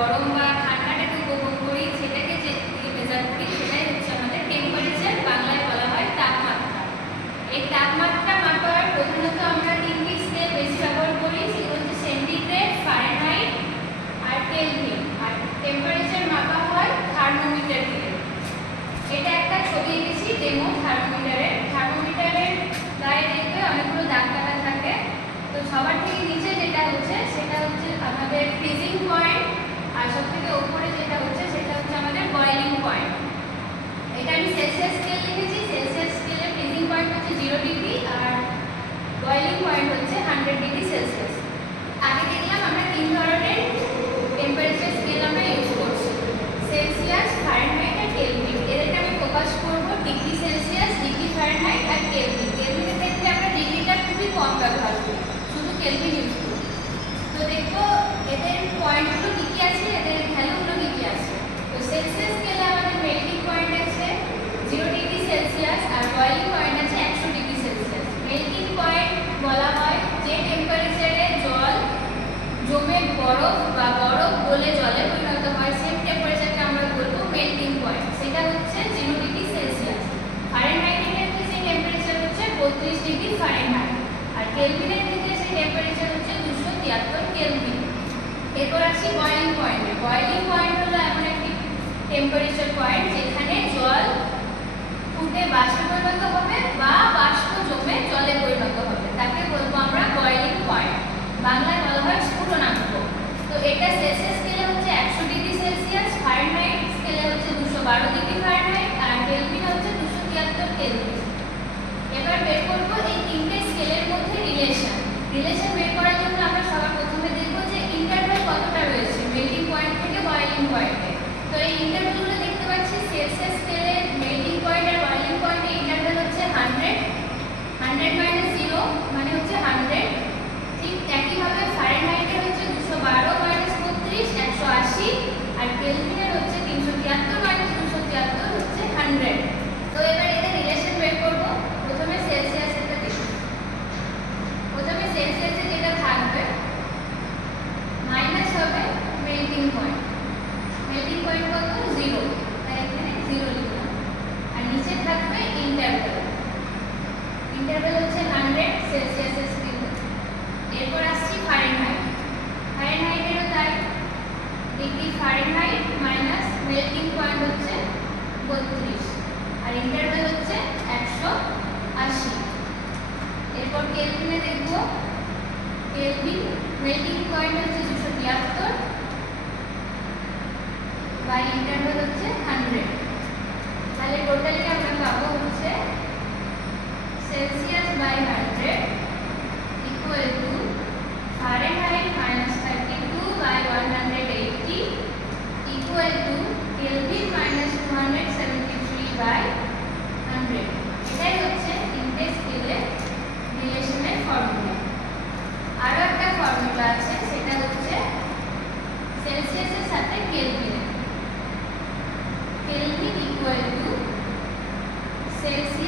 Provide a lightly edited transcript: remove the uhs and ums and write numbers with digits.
গরম বা ঠান্ডাটাকে উপভোগ করি, সেটাকে যে মেজার করি, সেটাই হচ্ছে আমাদের টেম্পারেচার, বাংলায় বলা হয় তাপমাত্রা। এই তাপমাত্রা মাপার প্রধানত আমরা তিনটি স্কেল বেশি ব্যবহার করি, সেগুলো হচ্ছে সেন্টিগ্রেড, ফারেনহাইট আর কেলভিন। আর টেম্পারেচার মাপা হয় থার্মোমিটার দিয়ে। এটা একটা ছবি এঁকেছি ডেমো থার্মোমিটারের। থার্মোমিটারের গায়ে দেখবে অনেকগুলো দাগ কাটা থাকে। তো সবার থেকে নিচে যেটা হচ্ছে সেটা হচ্ছে আমাদের ফ্রিজিং পয়েন্ট, আর সব থেকে উপরে যেটা হচ্ছে সেটা হচ্ছে আমাদের বয়েলিং পয়েন্ট। এটা আমি সেলসিয়াস স্কেল লিখেছি। সেলসিয়াস স্কেলে ফ্রিজিং পয়েন্ট হচ্ছে 0 ডিগ্রি আর বয়েলিং পয়েন্ট হচ্ছে 100 ডিগ্রি সেলসিয়াস। আগে দেখলাম আমরা তিন ধরনের টেম্পারেচার স্কেল আমরা ইউজ করছি, সেলসিয়াস, ফারেনহাইট আর কেলভিন। এদেরকে আমি ফোকাস করব ডিগ্রি সেলসিয়াস, ডিগ্রি ফারেনহাইট আর কেলভিন। কেলভিনের ক্ষেত্রে আমরা ডিগ্রিটা খুবই কম ব্যবহার করি, শুধু কেলভিন ইউজ করি। তো দেখো এদের পয়েন্টগুলো কি কি আছে, এদের ভ্যালুগুলো কি কি আছে। তো সেলসিয়াস স্কেলে আমাদের মেল্টিং পয়েন্ট আছে 0 ডিগ্রি সেলসিয়াস আর বয়েলিং পয়েন্ট আছে 100 ডিগ্রি সেলসিয়াস। মেল্টিং পয়েন্ট বলা হয় যে টেম্পারেচারে জল জমে বরফ বা বরফ গলে জলে পরিণত হয়, সেম টেম্পারেচারকে আমরা বলবো মেল্টিং পয়েন্ট। সেটা হচ্ছে 0 ডিগ্রি সেলসিয়াস। ফারেনহাইটের ক্ষেত্রে সেই টেম্পারেচার হচ্ছে 32 ডিগ্রি ফারেনহাইট। আর কেলভিনের ক্ষেত্রে সেই টেম্পারেচার হচ্ছে 273 কেলভিন। এরপর আসি বয়েলিং পয়েন্টে। বয়েলিং পয়েন্ট হলো এমন একটি টেম্পারেচার পয়েন্ট যেখানে জল ফুটে বাষ্পে পরিণত হবে বা বাষ্প জমে জলে পরিণত হবে, তাকে বলবো আমরা বয়েলিং পয়েন্ট। বাংলায় বলা হয় স্ফুটনাঙ্ক। তো এটা সেলসিয়াস স্কেলে হচ্ছে 100 ডিগ্রি সেলসিয়াস, ফারেনহাইট স্কেলে হচ্ছে 212 ডিগ্রি ফারেনহাইট আর কেলভিন হচ্ছে 273 কেলভিন। এবার বের করব এই তিনটে স্কেলের মধ্যে রিলেশন। রিলেশন বের করার জন্য আমরা সবার প্রথমে দেখব যে ইন্টারভ্যাল কতটা রয়েছে মেল্টিং পয়েন্ট থেকে বয়েলিং পয়েন্টে। তো এই ইন্টারভ্যালগুলো দেখতে পাচ্ছি সেলসিয়াস স্কেলে মেল্টিং পয়েন্ট আর বয়েলিং পয়েন্টে ইন্টারভ্যাল হচ্ছে 100, 100 - 0 মানে হচ্ছে 100। ঠিক একইভাবে ফারেনহাইটে হচ্ছে 212 - 32 180 আর কেলভিনের হচ্ছে 373 - 273 হচ্ছে 100। তো এবার এদের রিলেশন বের করব। প্রথমে সেলসিয়াসেরটা দেখব। প্রথমে সেলসিয়াসে যেটা থাকবে মাইনাস হবে মেল্টিং পয়েন্ট। মেল্টিং পয়েন্ট কত? 0, তাই এখানে 0 লিখলাম। আর নিচে থাকবে ইন্টারভ্যাল। ইন্টারভ্যাল হচ্ছে 100 সেলসিয়াসের স্কেলে। এরপর আসছি ফারেনহাইট। ফারেনহাইটেরও তাই, degree Fahrenheit minus melting point হচ্ছে 32 আর ইন্টারভ্যাল হচ্ছে 180। এরপর কেলভিনে দেখব। কেলভিন মেল্টিং পয়েন্ট হচ্ছে 273 বাই ইন্টারভ্যাল হচ্ছে 100। তাহলে টোটালি আমরা পাবো হচ্ছে Celsius by 100 equal to Fahrenheit minus 32 by 180 equal to Kelvin minus 273 by 100। এটাই হচ্ছে তিনটে স্কেলের রিলেশনের ফর্মুলা। আরও একটা ফর্মুলা আছে, সেটা হচ্ছে সেলসিয়াসের সাথে কেলভিনের। Kelvin equal to Celsius